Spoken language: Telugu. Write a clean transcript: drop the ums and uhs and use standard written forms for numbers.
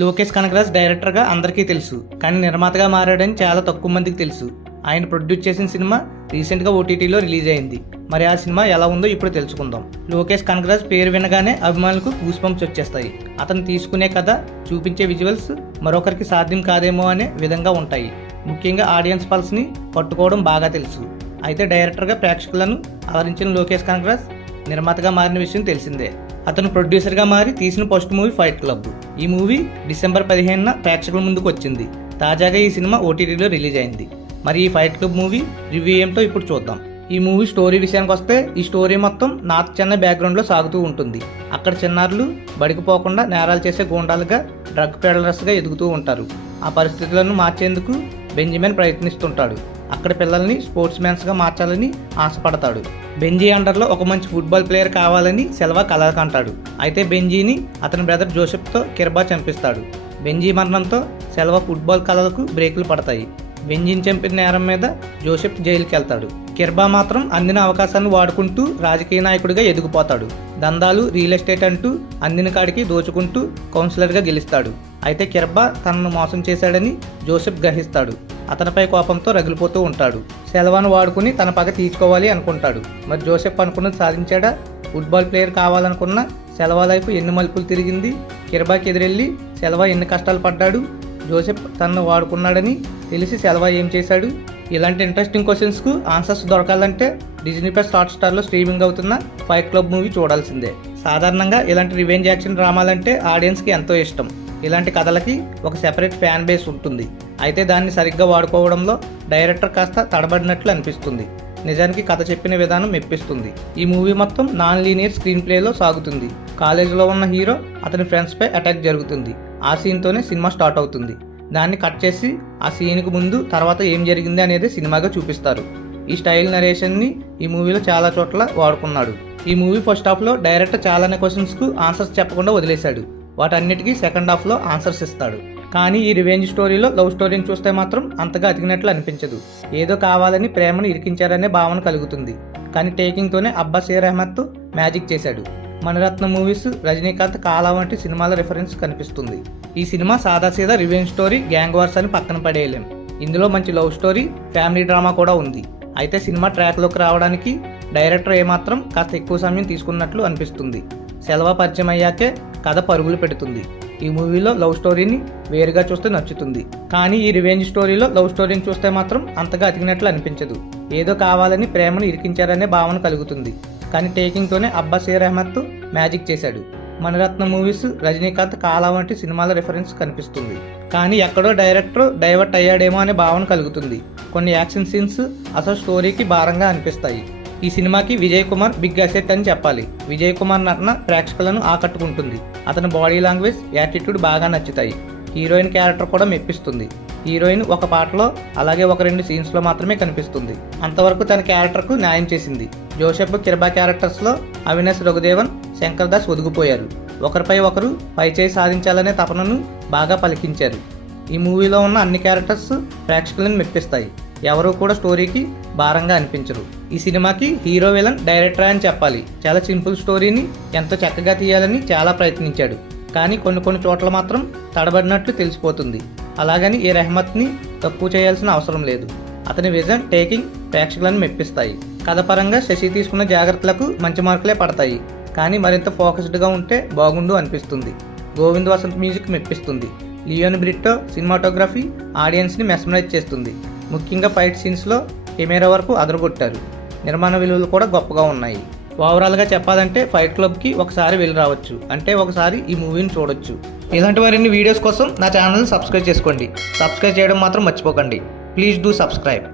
లోకేష్ కనగరాజ్ డైరెక్టర్గా అందరికీ తెలుసు, కానీ నిర్మాతగా మారాడని చాలా తక్కువ మందికి తెలుసు. ఆయన ప్రొడ్యూస్ చేసిన సినిమా రీసెంట్గా ఓటీటీలో రిలీజ్ అయింది. మరి ఆ సినిమా ఎలా ఉందో ఇప్పుడు తెలుసుకుందాం. లోకేష్ కనగరాజ్ పేరు వినగానే అభిమానులకు గూస్ బంప్స్ వచ్చేస్తాయి. అతను తీసుకునే కథ, చూపించే విజువల్స్ మరొకరికి సాధ్యం కాదేమో అనే విధంగా ఉంటాయి. ముఖ్యంగా ఆడియన్స్ పల్స్ని పట్టుకోవడం బాగా తెలుసు. అయితే డైరెక్టర్గా ప్రేక్షకులను అలరించిన లోకేష్ కనగరాజ్ నిర్మాతగా మారిన విషయం తెలిసిందే. అతను ప్రొడ్యూసర్గా మారి తీసిన ఫస్ట్ మూవీ ఫైట్ క్లబ్. ఈ మూవీ డిసెంబర్ 15న ప్రేక్షకుల ముందుకు వచ్చింది. తాజాగా ఈ సినిమా ఓటీటీలో రిలీజ్ అయింది. మరి ఈ ఫైట్ క్లబ్ మూవీ రివ్యూ ఏమిటో ఇప్పుడు చూద్దాం. ఈ మూవీ స్టోరీ విషయానికి వస్తే, ఈ స్టోరీ మొత్తం నార్త్ చెన్నై బ్యాక్గ్రౌండ్లో సాగుతూ ఉంటుంది. అక్కడ చిన్నారులు బడికి పోకుండా నేరాలు చేసే గూండాలుగా, డ్రగ్ పెడలర్స్గా ఎదుగుతూ ఉంటారు. ఆ పరిస్థితులను మార్చేందుకు బెంజమిన్ ప్రయత్నిస్తుంటాడు. అక్కడ పిల్లల్ని స్పోర్ట్స్ మ్యాన్స్గా మార్చాలని ఆశపడతాడు. బెంజీ అండర్లో ఒక మంచి ఫుట్బాల్ ప్లేయర్ కావాలని సెల్వా కల కంటాడు. అయితే బెంజీని అతని బ్రదర్ జోసెఫ్తో కిర్బా చంపిస్తాడు. బెంజీ మరణంతో సెల్వా ఫుట్బాల్ కళలకు బ్రేకులు పడతాయి. బెంజీని చంపిన నేరం మీద జోసెఫ్ జైలుకి వెళ్తాడు. కిర్బా మాత్రం అందిన అవకాశాన్ని వాడుకుంటూ రాజకీయ నాయకుడిగా ఎదిగిపోతాడు. దందాలు, రియల్ ఎస్టేట్ అంటూ అందిన కాడికి దోచుకుంటూ కౌన్సిలర్గా గెలుస్తాడు. అయితే కిర్బా తనను మోసం చేశాడని జోసెఫ్ గ్రహిస్తాడు. అతనిపై కోపంతో రగిలిపోతూ ఉంటాడు. సెల్వాను వాడుకుని తన పగ తీర్చుకోవాలి అనుకుంటాడు. మరి జోసెఫ్ అనుకున్నది సాధించాడా? ఫుట్బాల్ ప్లేయర్ కావాలనుకున్న సెల్వా లైఫ్ ఎన్ని మలుపులు తిరిగింది? కిర్బాకి ఎదురెళ్ళి సెల్వా ఎన్ని కష్టాలు పడ్డాడు? జోసెఫ్ తనను వాడుకున్నాడని తెలిసి సెల్వా ఏం చేశాడు? ఇలాంటి ఇంట్రెస్టింగ్ క్వశ్చన్స్కు ఆన్సర్స్ దొరకాలంటే డిజ్నీ ప్లస్ హాట్‌స్టార్లో స్ట్రీమింగ్ అవుతున్న ఫైట్ క్లబ్ మూవీ చూడాల్సిందే. సాధారణంగా ఇలాంటి రివెంజ్ యాక్షన్ డ్రామాలంటే ఆడియన్స్కి ఎంతో ఇష్టం. ఇలాంటి కథలకి ఒక సెపరేట్ ఫ్యాన్ బేస్ ఉంటుంది. అయితే దాన్ని సరిగ్గా వాడుకోవడంలో డైరెక్టర్ కాస్త తడబడినట్లు అనిపిస్తుంది. నిజానికి కథ చెప్పిన విధానం మెప్పిస్తుంది. ఈ మూవీ మొత్తం నాన్ లీనియర్ స్క్రీన్ ప్లేలో సాగుతుంది. కాలేజీలో ఉన్న హీరో అతని ఫ్రెండ్స్పై అటాక్ జరుగుతుంది. ఆ సీన్తోనే సినిమా స్టార్ట్ అవుతుంది. దాన్ని కట్ చేసి ఆ సీన్కి ముందు తర్వాత ఏం జరిగింది అనేది సినిమాగా చూపిస్తారు. ఈ స్టైల్ నరేషన్ని ఈ మూవీలో చాలా చోట్ల వాడుకున్నాడు. ఈ మూవీ ఫస్ట్ హాఫ్లో డైరెక్టర్ చాలానే క్వశ్చన్స్కు ఆన్సర్స్ చెప్పకుండా వదిలేశాడు. వాటన్నిటికీ సెకండ్ హాఫ్లో ఆన్సర్స్ ఇస్తాడు. కానీ ఈ రివెంజ్ స్టోరీలో లవ్ స్టోరీని చూస్తే మాత్రం అంతగా అతికినట్లు అనిపించదు. ఏదో కావాలని ప్రేమను ఇరికించారనే భావన కలుగుతుంది. కానీ టేకింగ్తోనే అబ్బాస్ ఏ రెహమత్ మ్యాజిక్ చేశాడు. మణిరత్న మూవీస్, రజనీకాంత్, కాలా వంటి సినిమాల రిఫరెన్స్ కనిపిస్తుంది. ఈ సినిమా సాదాసీదా రివెంజ్ స్టోరీ, గ్యాంగ్ వార్స్ అని పక్కన పడేయలేం. ఇందులో మంచి లవ్ స్టోరీ, ఫ్యామిలీ డ్రామా కూడా ఉంది. అయితే సినిమా ట్రాక్లోకి రావడానికి డైరెక్టర్ ఏమాత్రం కాస్త ఎక్కువ సమయం తీసుకున్నట్లు అనిపిస్తుంది. సెల్వా పరిచయం అయ్యాకే కథ పరుగులు పెడుతుంది. ఈ మూవీలో లవ్ స్టోరీని వేరుగా చూస్తే నచ్చుతుంది. కానీ ఈ రివెంజ్ స్టోరీలో లవ్ స్టోరీని చూస్తే మాత్రం అంతగా అతికినట్లు అనిపించదు. ఏదో కావాలని ప్రేమను ఇరికించారనే భావన కలుగుతుంది. కానీ టేకింగ్తోనే అబ్బాస్ ఏ రెహమత్ మ్యాజిక్ చేశాడు. మణిరత్న మూవీస్, రజనీకాంత్, కాలా వంటి సినిమాల రిఫరెన్స్ కనిపిస్తుంది. కానీ ఎక్కడో డైరెక్టర్ డైవర్ట్ అయ్యాడేమో అనే భావన కలుగుతుంది. కొన్ని యాక్షన్ సీన్స్ అసలు స్టోరీకి భారంగా అనిపిస్తాయి. ఈ సినిమాకి విజయ్ కుమార్ బిగ్ అసెట్ అని చెప్పాలి. విజయ్ కుమార్ నటన ప్రేక్షకులను ఆకట్టుకుంటుంది. అతని బాడీ లాంగ్వేజ్, యాటిట్యూడ్ బాగా నచ్చుతాయి. హీరోయిన్ క్యారెక్టర్ కూడా మెప్పిస్తుంది. హీరోయిన్ ఒక పాటలో, అలాగే ఒక 2 సీన్స్లో మాత్రమే కనిపిస్తుంది. అంతవరకు తన క్యారెక్టర్కు న్యాయం చేసింది. జోసెఫ్, కిర్బా క్యారెక్టర్స్లో అవినాష్ రఘుదేవన్, శంకర్ దాస్ ఒదిగిపోయారు. ఒకరిపై ఒకరు పైచేయి సాధించాలనే తపనను బాగా పలికించారు. ఈ మూవీలో ఉన్న అన్ని క్యారెక్టర్స్ ప్రేక్షకులను మెప్పిస్తాయి. ఎవరూ కూడా స్టోరీకి భారంగా అనిపించరు. ఈ సినిమాకి హీరో విలన్ డైరెక్టర్ అని చెప్పాలి. చాలా సింపుల్ స్టోరీని ఎంతో చక్కగా తీయాలని చాలా ప్రయత్నించాడు. కానీ కొన్ని చోట్ల మాత్రం తడబడినట్లు తెలిసిపోతుంది. అలాగని ఈ రెహమత్ని తక్కువ చేయాల్సిన అవసరం లేదు. అతని విజన్, టేకింగ్ ప్రేక్షకులను మెప్పిస్తాయి. కథ పరంగా శశి తీసుకున్న జాగ్రత్తలకు మంచి మార్కులే పడతాయి. కానీ మరింత ఫోకస్డ్గా ఉంటే బాగుండు అనిపిస్తుంది. గోవింద్ వసంత్ మ్యూజిక్ మెప్పిస్తుంది. లియోన్ బ్రిట్టో సినిమాటోగ్రఫీ ఆడియన్స్ని మెస్మరైజ్ చేస్తుంది. ముఖ్యంగా ఫైట్ సీన్స్లో కెమెరా వరకు అదరగొట్టారు. నిర్మాణ విలువలు కూడా గొప్పగా ఉన్నాయి. ఓవరాల్గా చెప్పాలంటే ఫైట్ క్లబ్కి ఒకసారి వెళ్ళి రావచ్చు. అంటే ఒకసారి ఈ మూవీని చూడొచ్చు. ఇలాంటి మరిన్ని వీడియోస్ కోసం నా ఛానల్ని సబ్స్క్రైబ్ చేసుకోండి. సబ్స్క్రైబ్ చేయడం మాత్రం మర్చిపోకండి. Please do subscribe.